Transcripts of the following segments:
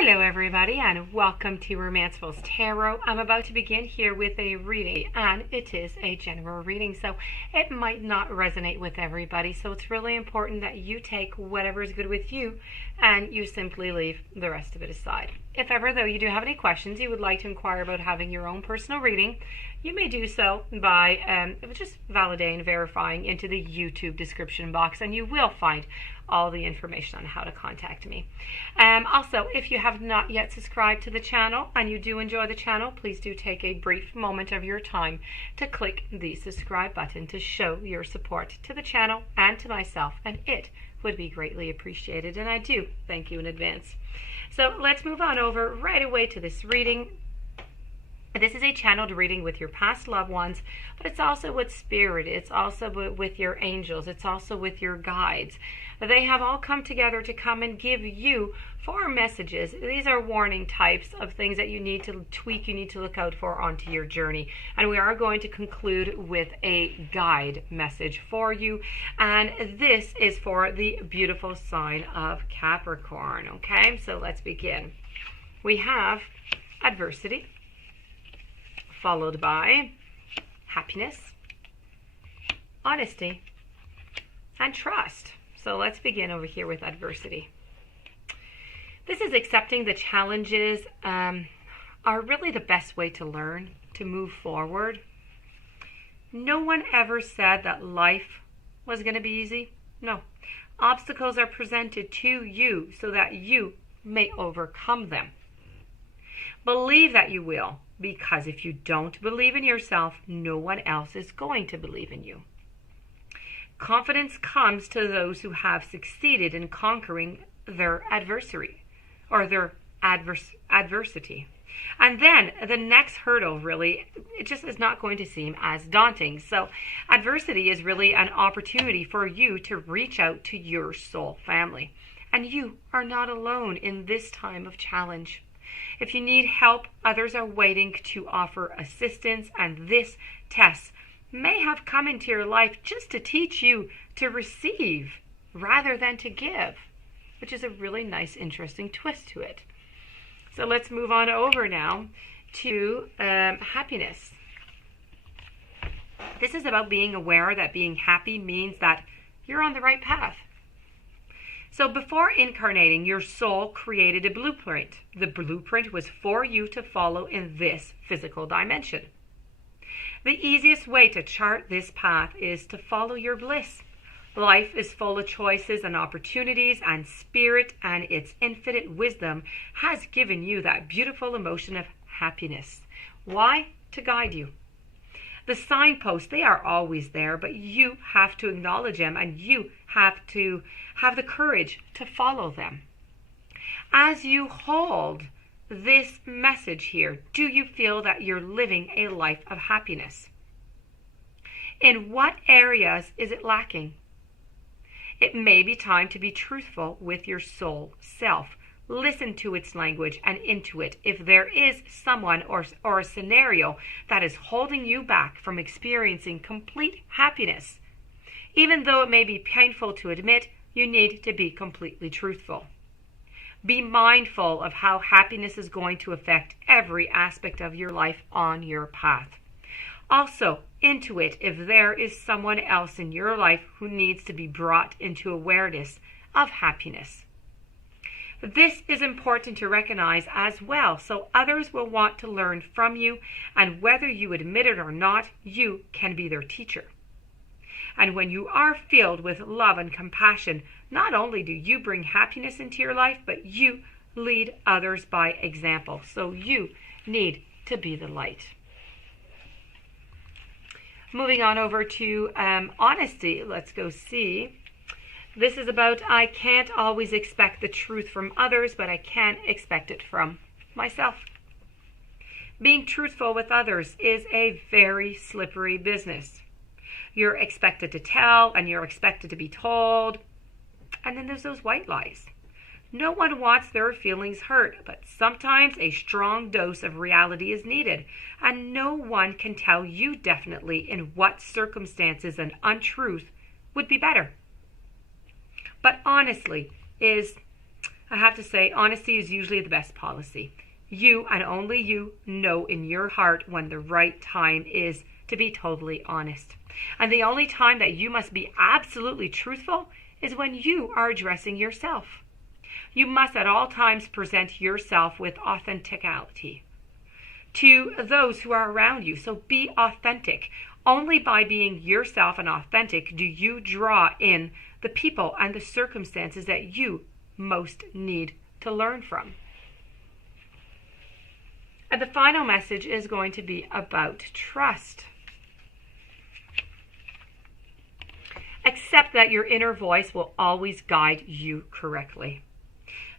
Hello everybody and welcome to Romancefull's Tarot. I'm about to begin here with a reading and it is a general reading, so it might not resonate with everybody, so it's really important that you take whatever is good with you and you simply leave the rest of it aside. If ever though you do have any questions you would like to inquire about having your own personal reading, you may do so by just validating and verifying into the YouTube description box, and you will find all the information on how to contact me. Also, if you have not yet subscribed to the channel and you do enjoy the channel, please do take a brief moment of your time to click the subscribe button to show your support to the channel and to myself, and it would be greatly appreciated, and I do thank you in advance. So let's move on over right away to this reading. This is a channeled reading with your past loved ones, but it's also with spirit, it's also with your angels, it's also with your guides. They have all come together to come and give you 4 messages. These are warning types of things that you need to tweak, you need to look out for onto your journey. And we are going to conclude with a guide message for you. And this is for the beautiful sign of Capricorn. Okay, so let's begin. We have adversity, followed by happiness, honesty, and trust. So let's begin over here with adversity. This is accepting the challenges are really the best way to learn, to move forward. No one ever said that life was going to be easy. No. Obstacles are presented to you so that you may overcome them. Believe that you will, because if you don't believe in yourself, no one else is going to believe in you. Confidence comes to those who have succeeded in conquering their adversary or their adversity. And then the next hurdle, really, it just is not going to seem as daunting. So adversity is really an opportunity for you to reach out to your soul family. And you are not alone in this time of challenge. If you need help, others are waiting to offer assistance, and this test may have come into your life just to teach you to receive rather than to give, which is a really nice, interesting twist to it. So let's move on over now to happiness. This is about being aware that being happy means that you're on the right path. So before incarnating, your soul created a blueprint. The blueprint was for you to follow in this physical dimension. The easiest way to chart this path is to follow your bliss. Life is full of choices and opportunities, and spirit and its infinite wisdom has given you that beautiful emotion of happiness. Why? To guide you. The signposts, they are always there, but you have to acknowledge them and you have to have the courage to follow them. As you hold this message here, do you feel that you're living a life of happiness? In what areas is it lacking? It may be time to be truthful with your soul self. Listen to its language and intuit if there is someone or a scenario that is holding you back from experiencing complete happiness. Even though it may be painful to admit, you need to be completely truthful. Be mindful of how happiness is going to affect every aspect of your life on your path. Also, intuit if there is someone else in your life who needs to be brought into awareness of happiness. This is important to recognize as well, so others will want to learn from you, and whether you admit it or not, you can be their teacher. And when you are filled with love and compassion, not only do you bring happiness into your life, but you lead others by example. So you need to be the light. Moving on over to honesty, let's go see. This is about I can't always expect the truth from others, but I can expect it from myself. Being truthful with others is a very slippery business. You're expected to tell and you're expected to be told. And then there's those white lies. No one wants their feelings hurt, but sometimes a strong dose of reality is needed. And no one can tell you definitely in what circumstances an untruth would be better. But honestly is I have to say, honesty is usually the best policy. You and only you know in your heart when the right time is to be totally honest. And the only time that you must be absolutely truthful is when you are addressing yourself. You must at all times present yourself with authenticality to those who are around you. So be authentic. Only by being yourself and authentic do you draw in the people and the circumstances that you most need to learn from. And the final message is going to be about trust. Accept that your inner voice will always guide you correctly.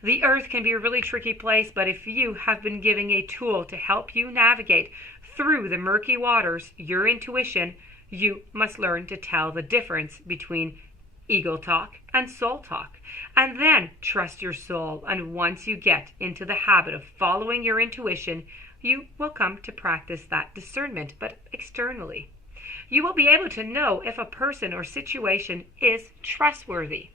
The earth can be a really tricky place, but if you have been given a tool to help you navigate through the murky waters, your intuition, you must learn to tell the difference between ego talk and soul talk. And then trust your soul. And once you get into the habit of following your intuition, you will come to practice that discernment, but externally. You will be able to know if a person or situation is trustworthy.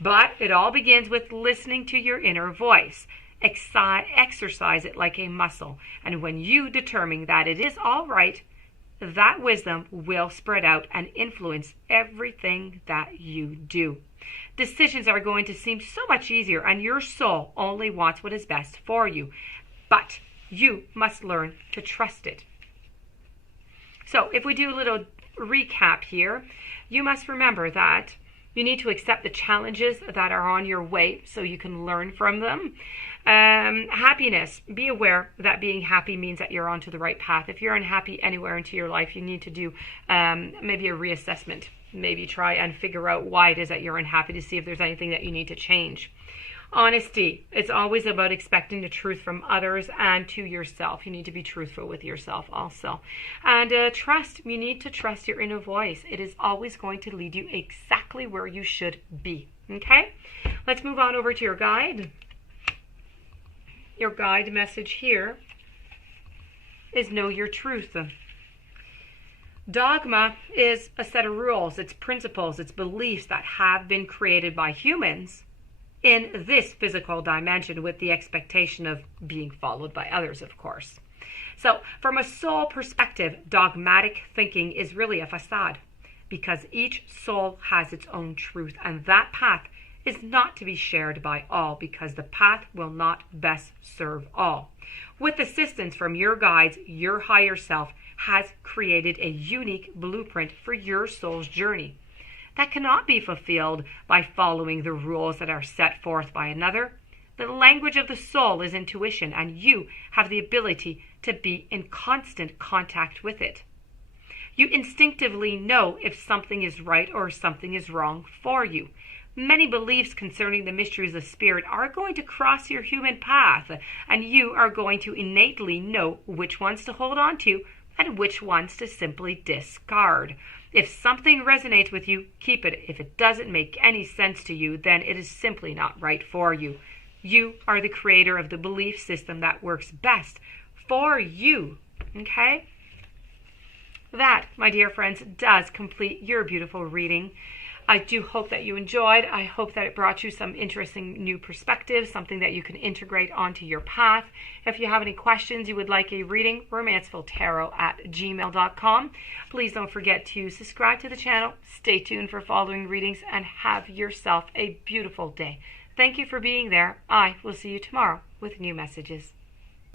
But it all begins with listening to your inner voice. Exercise it like a muscle. And when you determine that it is all right, that wisdom will spread out and influence everything that you do. Decisions are going to seem so much easier, and your soul only wants what is best for you. But you must learn to trust it. So if we do a little recap here, you must remember that you need to accept the challenges that are on your way so you can learn from them. Happiness. Be aware that being happy means that you're onto the right path. If you're unhappy anywhere into your life, you need to do maybe a reassessment. Maybe try and figure out why it is that you're unhappy to see if there's anything that you need to change. Honesty. It's always about expecting the truth from others and to yourself. You need to be truthful with yourself also. And trust. You need to trust your inner voice. It is always going to lead you exactly where you should be. Okay? Let's move on over to your guide. Your guide message here is know your truth. Dogma is a set of rules, it's principles, it's beliefs that have been created by humans in this physical dimension with the expectation of being followed by others, of course. So from a soul perspective, dogmatic thinking is really a facade because each soul has its own truth, and that path is not to be shared by all because the path will not best serve all. With assistance from your guides, your higher self has created a unique blueprint for your soul's journey that cannot be fulfilled by following the rules that are set forth by another. The language of the soul is intuition, and you have the ability to be in constant contact with it. You instinctively know if something is right or something is wrong for you. Many beliefs concerning the mysteries of spirit are going to cross your human path, and you are going to innately know which ones to hold on to and which ones to simply discard. If something resonates with you, keep it. If it doesn't make any sense to you, then it is simply not right for you. You are the creator of the belief system that works best for you. Okay? That, my dear friends, does complete your beautiful reading. I do hope that you enjoyed. I hope that it brought you some interesting new perspectives, something that you can integrate onto your path. If you have any questions, you would like a reading, romancefulltarot@gmail.com. Please don't forget to subscribe to the channel. Stay tuned for following readings and have yourself a beautiful day. Thank you for being there. I will see you tomorrow with new messages.